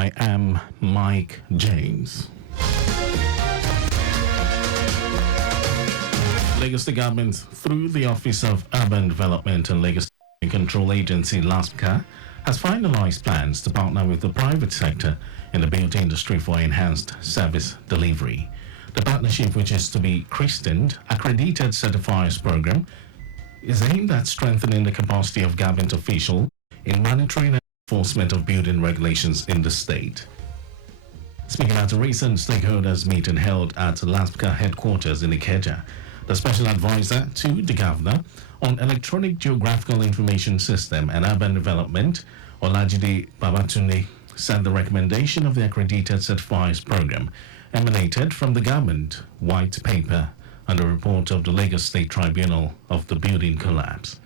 I am Mike James. Lagos State Government, through the Office of Urban Development and Lagos State Control Agency, LASPCA, has finalized plans to partner with the private sector in the built industry for enhanced service delivery. The partnership, which is to be christened Accredited Certifiers Program, is aimed at strengthening the capacity of government officials in monitoring and enforcement of building regulations in the state. Speaking at a recent stakeholders meeting held at LASPCA headquarters in Ikeja, the special advisor to the governor on Electronic Geographical Information System and Urban Development, Olajide Babatunde, said the recommendation of the Accredited Certifiers Program emanated from the government white paper and the report of the Lagos State Tribunal of the building collapse.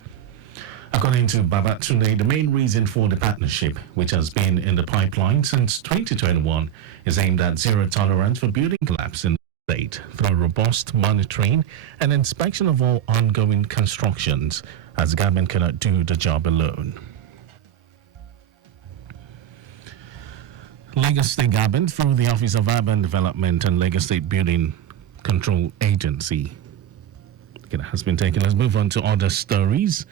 According to Babatunde, the main reason for the partnership, which has been in the pipeline since 2021, is aimed at zero tolerance for building collapse in the state through robust monitoring and inspection of all ongoing constructions, as the government cannot do the job alone. Lagos State Government, through the Office of Urban Development and Lagos State Building Control Agency, has been taken. Let's move on to other stories.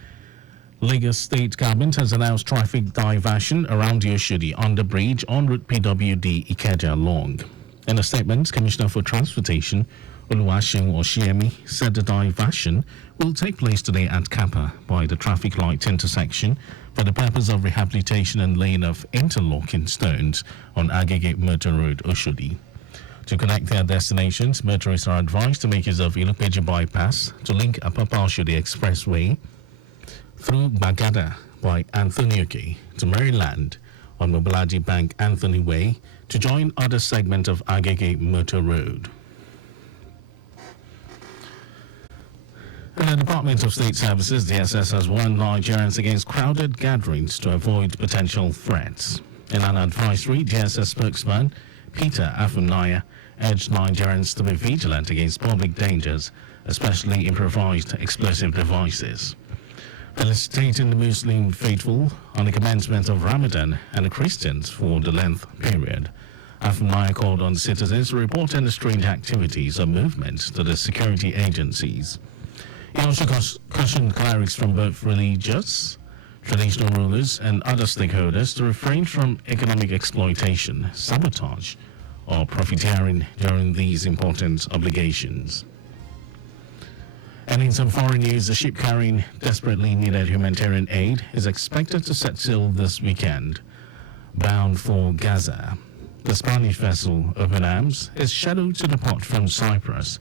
Lagos State Government has announced traffic diversion around the Oshodi underbridge on route PWD Ikeja Long. In a statement, Commissioner for Transportation Oluwaseun Oshiemi said the diversion will take place today at Kappa by the traffic light intersection for the purpose of rehabilitation and laying of interlocking stones on Agege Motor Road, Oshodi. To connect their destinations, motorists are advised to make use of Ilupeji bypass to link Apapa Oshodi Expressway through Bagada by Anthony Oke to Maryland on Mobolaji Bank Anthony Way to join other segment of Agege Motor Road. And the Department of State Services, DSS, has warned Nigerians against crowded gatherings to avoid potential threats. In an advisory, DSS spokesman Peter Afunaya urged Nigerians to be vigilant against public dangers, especially improvised explosive devices. Felicitating the Muslim faithful on the commencement of Ramadan and the Christians for the length period, Afunaya called on citizens to report any strange activities or movements to the security agencies. He also cautioned clerics from both religious, traditional rulers and other stakeholders to refrain from economic exploitation, sabotage, or profiteering during these important obligations. And in some foreign news, a ship carrying desperately needed humanitarian aid is expected to set sail this weekend, bound for Gaza. The Spanish vessel Open Arms is scheduled to depart from Cyprus,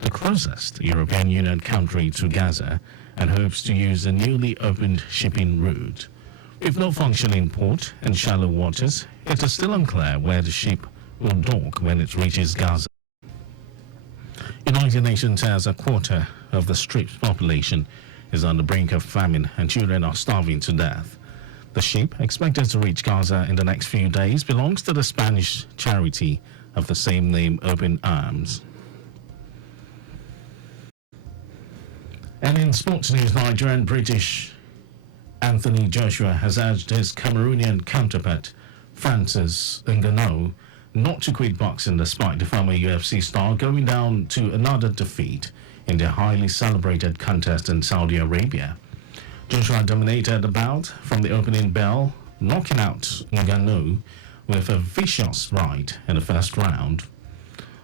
the closest European Union country to Gaza, and hopes to use a newly opened shipping route. With no functioning port and shallow waters, it is still unclear where the ship will dock when it reaches Gaza. United Nations says a quarter of the Strip's population is on the brink of famine and children are starving to death. The ship, expected to reach Gaza in the next few days, belongs to the Spanish charity of the same name, Open Arms. And in sports news, Nigerian British Anthony Joshua has urged his Cameroonian counterpart, Francis Ngannou, not to quit boxing despite the former UFC star going down to another defeat in their highly celebrated contest in Saudi Arabia. Joshua dominated the bout from the opening bell, knocking out Ngannou with a vicious right in the first round.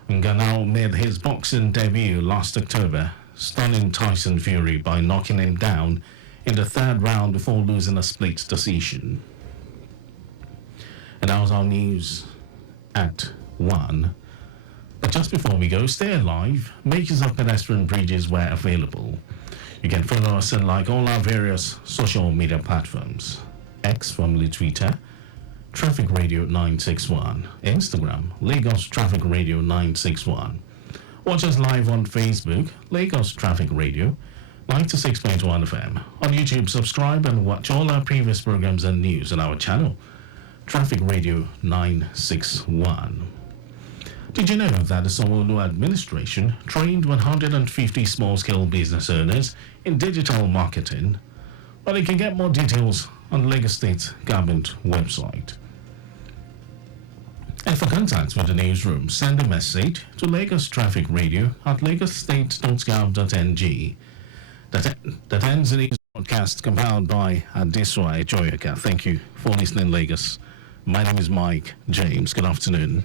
Ngannou made his boxing debut last October, stunning Tyson Fury by knocking him down in the third round before losing a split decision. And that was our news at 1. But just before we go, stay alive. Make use of pedestrian bridges where available. You can follow us and like all our various social media platforms. X, formerly Twitter, Traffic Radio 961. Instagram, Lagos Traffic Radio 961. Watch us live on Facebook, Lagos Traffic Radio 96.1 FM. On YouTube, subscribe and watch all our previous programs and news on our channel, Traffic Radio 961. Did you know that the Sanwo-Olu administration trained 150 small-scale business owners in digital marketing? Well, you can get more details on the Lagos State Government website. contact with the newsroom, send a message to Lagos Traffic Radio at lagosstate.gov.ng. That ends the news broadcast compiled by Adeswa Ejoyaka. Thank you for listening, Lagos. My name is Mike James. Good afternoon.